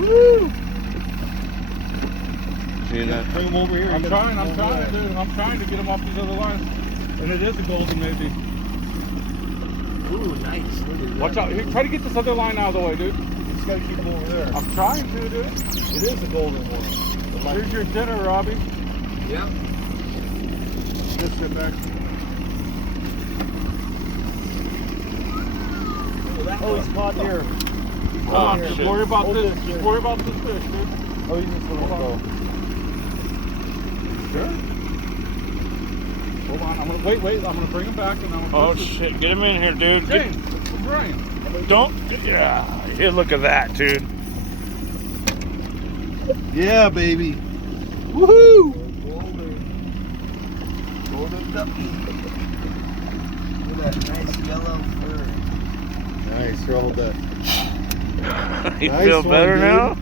Woo! See that? Bring him over here. I'm trying, dude. I'm trying to get him off these other lines. And it is a golden, maybe. Ooh, nice. Look at that. Watch out. Here, try to get this other line out of the way, dude. You just gotta keep him over there. I'm trying to, dude. It is a golden one. Here's your dinner, Robbie. Yeah. Just sit back. Oh, he's caught here. Oh, here. just worry about Hold this. this, Just here. worry about this fish, dude. Oh, he's just gonna go. Sure. Hold on. I'm gonna wait. I'm gonna bring him back and I'm gonna. Oh shit! Get him in here, dude. James, it's Brian. Don't. Yeah. Here, look at that, dude. Yeah, baby. Woohoo! Golden ducky. Look at that nice yellow fur. Nice, hold that. You Nice feel one, better dude. now?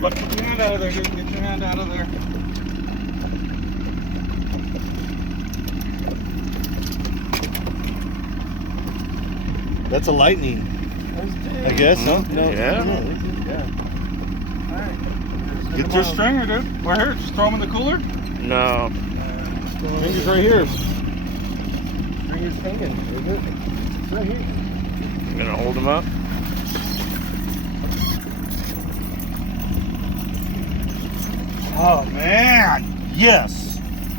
Look, get your hand out of there, dude. Get your hand out of there. That's a lightning. I guess, huh? No. Yeah. Yeah. Alright. Get Get your them stringer, dude. We're here. Just throw them in the cooler. No. Finger's right here. Stringer's hanging. It's right here. You gonna hold him up? Oh, man. Yes.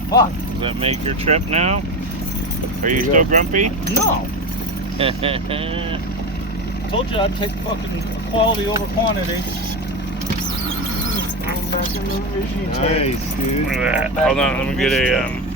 Fuck. Does that make your trip now? Are you you still go. grumpy? No. Told you I'd take fucking quality over quantity. Nice, dude. Look at that. Hold on, let me get a